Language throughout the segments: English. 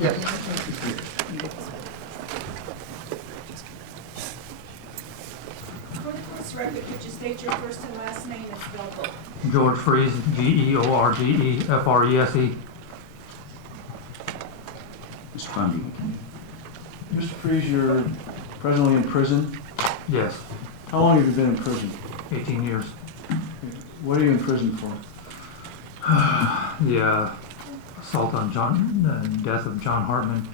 Yes. For the court's record, could you state your first and last name and spell both? George Frese, Georgefrese. Mr. Bundy. Mr. Frese, you're presently in prison. Yes, How long have you been in prison? 18 years. What are you in prison for? The assault on death of John Hartman,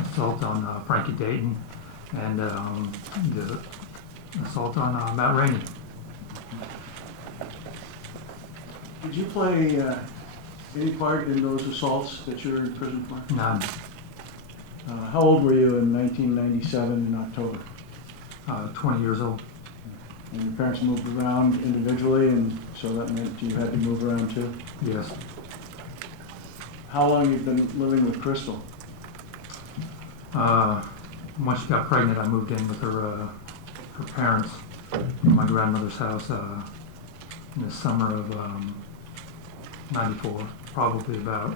assault on Frankie Dayton, and the assault on Matt Rainey. Did you play any part in those assaults that you're in prison for? None. How old were you in 1997 in October? 20 years old. And your parents moved around individually, and so that meant you had to move around too? Yes. How long have you been living with Crystal? Once she got pregnant, I moved in with her parents from my grandmother's house in the summer of '94, probably about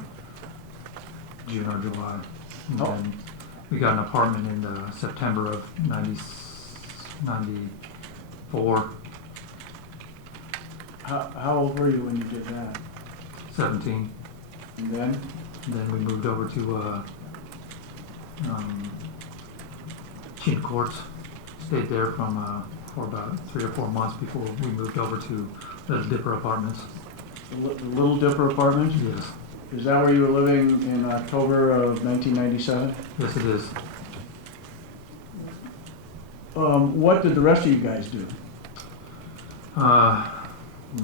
June or July. And then we got an apartment in September of '94. How old were you when you did that? 17. And then? And then we moved over to Chin Courts. Stayed there for about 3 or 4 months before we moved over to the Dipper Apartments. The Little Dipper apartment? Yes. Is that where you were living in October of 1997? Yes, it is. What did the rest of you guys do?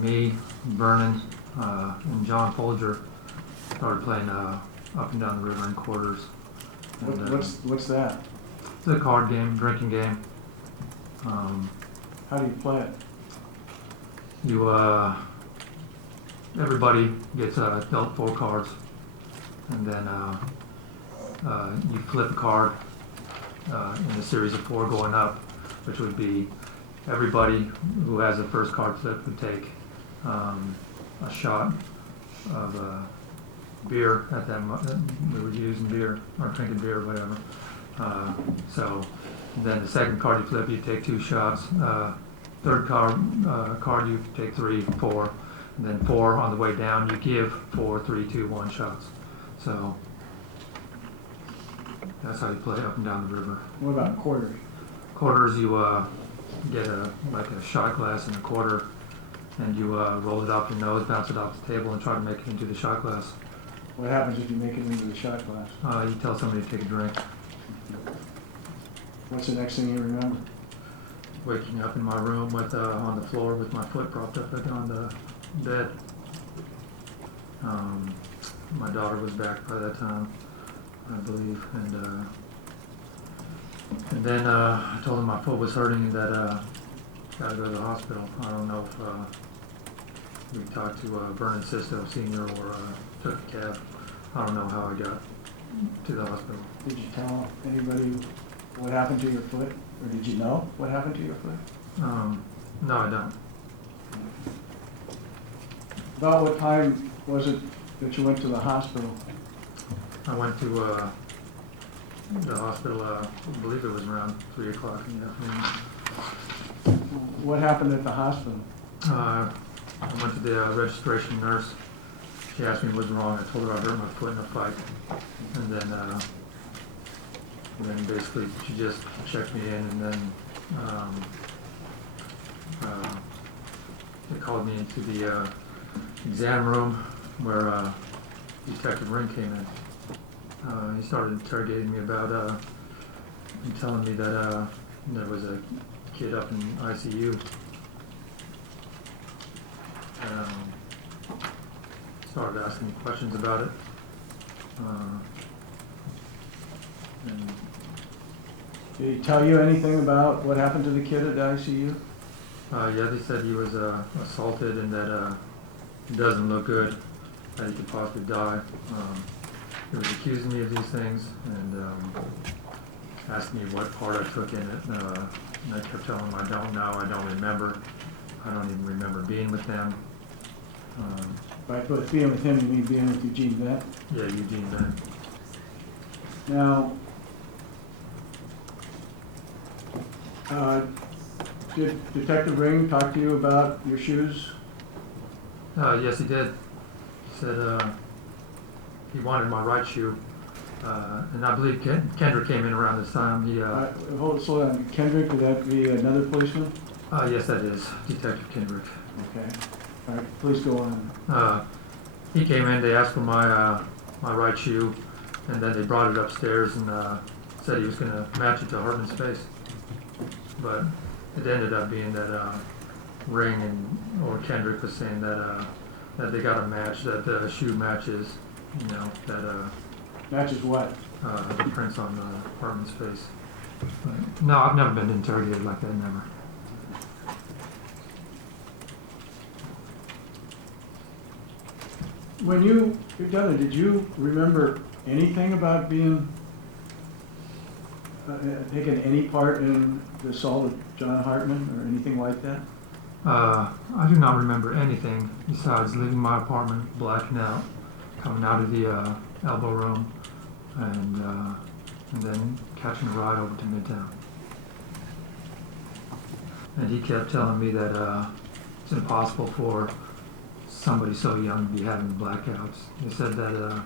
Me, Vernon, and John Folger started playing up and down the river in quarters. And, What's that? it's a card game, drinking game. How do you play it? Everybody gets dealt 4 cards, and then you flip a card in a series of 4 going up, which would be everybody who has the first card flip would take a shot of beer at that moment. We were using beer or drinking beer or whatever. So then the second card you flip, you take 2 shots. Third card you take 3, 4, and then 4 on the way down. You give 4, 3, 2, 1 shots. So that's how you play up and down the river. What about quarters? Quarters, you get a shot glass and a quarter, and you roll it off your nose, bounce it off the table, and try to make it into the shot glass. What happens if you make it into the shot glass? You tell somebody to take a drink. What's the next thing you remember? Waking up in my room with on the floor with my foot propped up on the bed. My daughter was back by that time, I believe, and then I told him my foot was hurting and that gotta go to the hospital. I don't know if we talked to Vernon Sisto Sr. or took a cab. I don't know how I got to the hospital. Did you tell anybody what happened to your foot? Or did you know what happened to your foot? No, I don't. About what time was it that you went to the hospital? I went to the hospital, I believe it was around 3 o'clock in the afternoon. What happened at the hospital? I went to the registration nurse. She asked me what was wrong. I told her I hurt my foot in a fight. And then basically she just checked me in, and then they called me into the exam room where Detective Ring came in. He started interrogating me about and telling me that there was a kid up in ICU. Started asking me questions about it. And Did he tell you anything about what happened to the kid at the ICU? yeah, they said he was assaulted and that it doesn't look good, that he could possibly die. He was accusing me of these things and asked me what part I took in it. And I kept telling him I don't know, I don't remember. I don't even remember being with them. Right, but being with him, you mean being with Eugene Vent? Yeah, Eugene Vent. Now, did Detective Ring talk to you about your shoes? Yes, he did. He said he wanted my right shoe. And I believe Kendrick came in around this time. He, Slow down. Kendrick, would that be another policeman? yes, that is Detective Kendrick. Okay. All right, please go on. He came in, they asked for my right shoe, and then they brought it upstairs and said he was going to match it to Hartman's face. But it ended up being that Ring or Kendrick was saying that that they got a match, that the shoe matches, you know, that Matches what? the prints on Hartman's face. But, no, I've never been interrogated like that, never. When you were done it, did you remember anything about being taking any part in the assault of John Hartman or anything like that? I do not remember anything besides leaving my apartment, blacking out, coming out of the elbow room, and then catching a ride over to Midtown. And he kept telling me that it's impossible for somebody so young to be having blackouts. He said that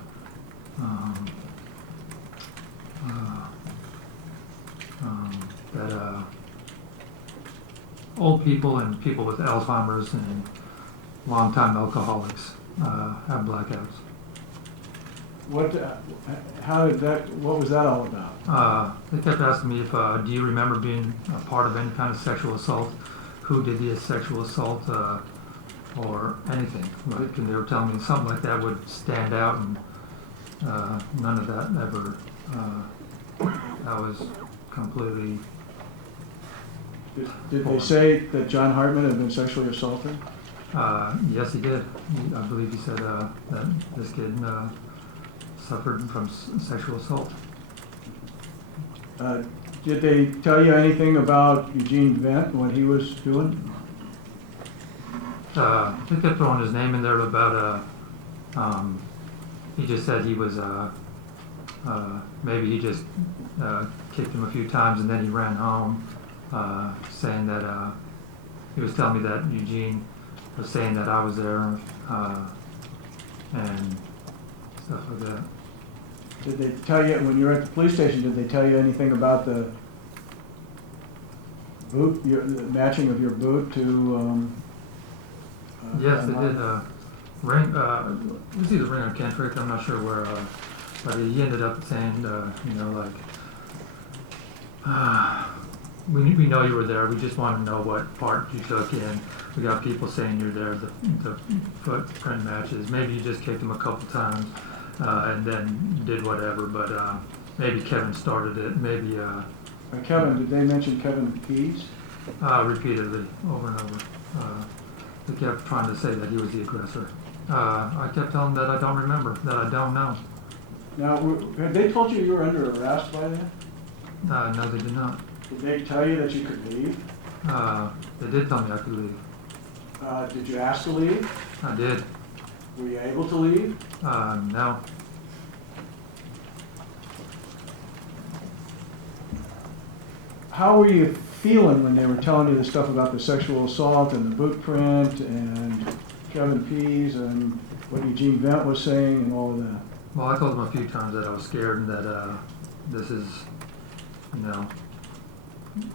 old people and people with Alzheimer's and long-time alcoholics have blackouts. What was that all about? They kept asking me if, do you remember being a part of any kind of sexual assault? Who did the sexual assault, or anything? Like, and they were telling me something like that would stand out, and none of that ever. I was completely. Did they say that John Hartman had been sexually assaulted? Yes, he did. I believe he said that this kid suffered from sexual assault. Did they tell you anything about Eugene Vent, what he was doing? They kept throwing his name in there about, he just said he was, maybe he just kicked him a few times and then he ran home, saying that, he was telling me that Eugene was saying that I was there, and stuff like that. Did they tell you, when you were at the police station, did they tell you anything about the boot, the matching of your boot to, yes, they did. Ring, it was either Ring or Kendrick, I'm not sure where, but he ended up saying, you know, like, we know you were there, we just want to know what part you took in. We got people saying you're there, the footprint matches. Maybe you just kicked him a couple times, and then did whatever, but maybe Kevin started it, maybe... Kevin, did they mention Kevin Pease? Repeatedly, over and over. They kept trying to say that he was the aggressor. I kept telling them that I don't remember, that I don't know. Now, had they told you were under arrest by then? No, they did not. Did they tell you that you could leave? They did tell me I could leave. Did you ask to leave? I did. Were you able to leave? No. How were you feeling when they were telling you the stuff about the sexual assault and the boot print and Kevin Pease and what Eugene Vent was saying and all of that? Well, I told them a few times that I was scared and that this is, you know,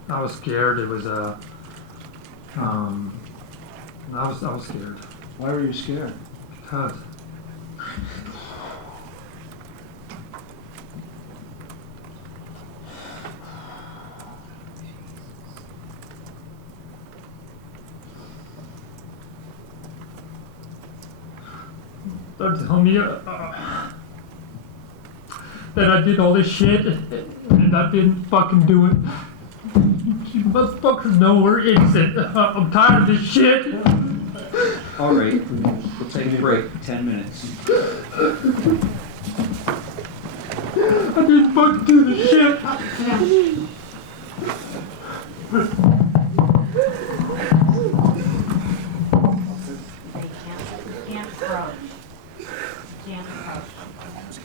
I was scared. It was I was scared. Why were you scared? Because. They're telling me that I did all this shit and I didn't fucking do it. You motherfuckers know we're innocent. I'm tired of this shit. All right, we'll take a break, 10 minutes. I didn't fucking do the shit. They can't approach. You can't approach.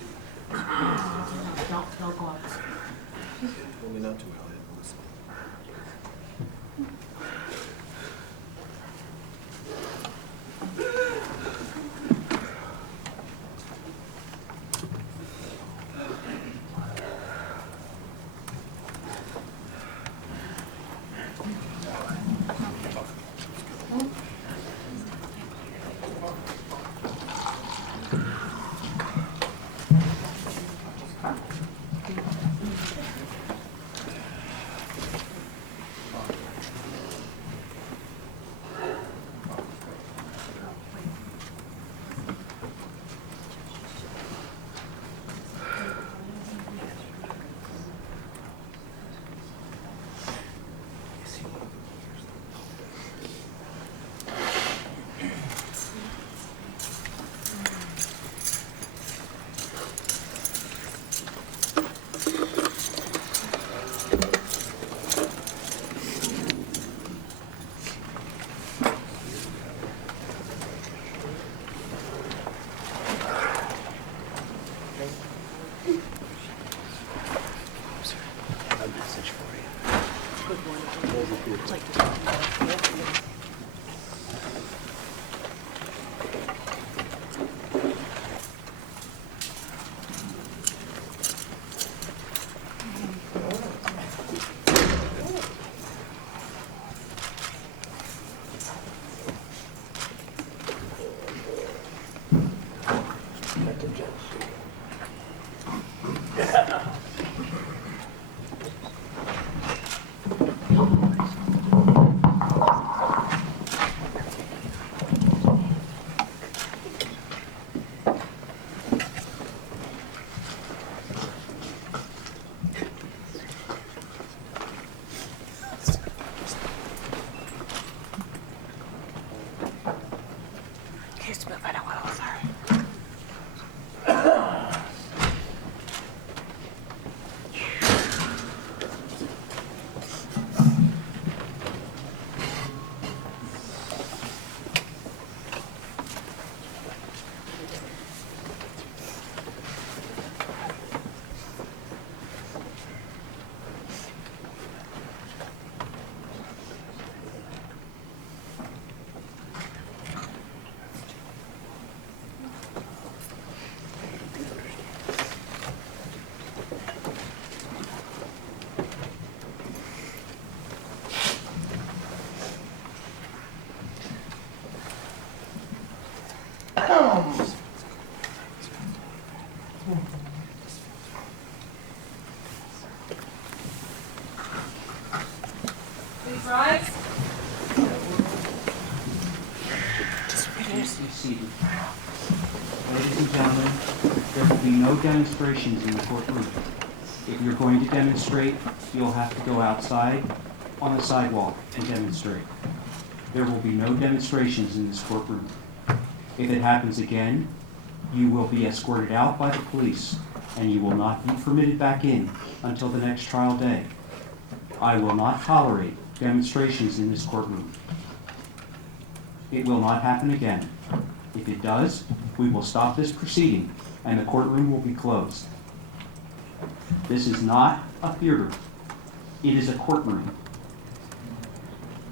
Don't go up. Only not too loud. Please rise. Please be seated. Ladies and gentlemen, there will be no demonstrations in the courtroom. If you're going to demonstrate, you'll have to go outside on the sidewalk and demonstrate. There will be no demonstrations in this courtroom. If it happens again, you will be escorted out by the police and you will not be permitted back in until the next trial day. I will not tolerate demonstrations in this courtroom. It will not happen again. If it does, we will stop this proceeding and the courtroom will be closed. This is not a theater. It is a courtroom.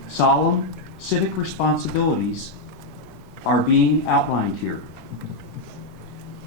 Solemn civic responsibilities are being outlined here.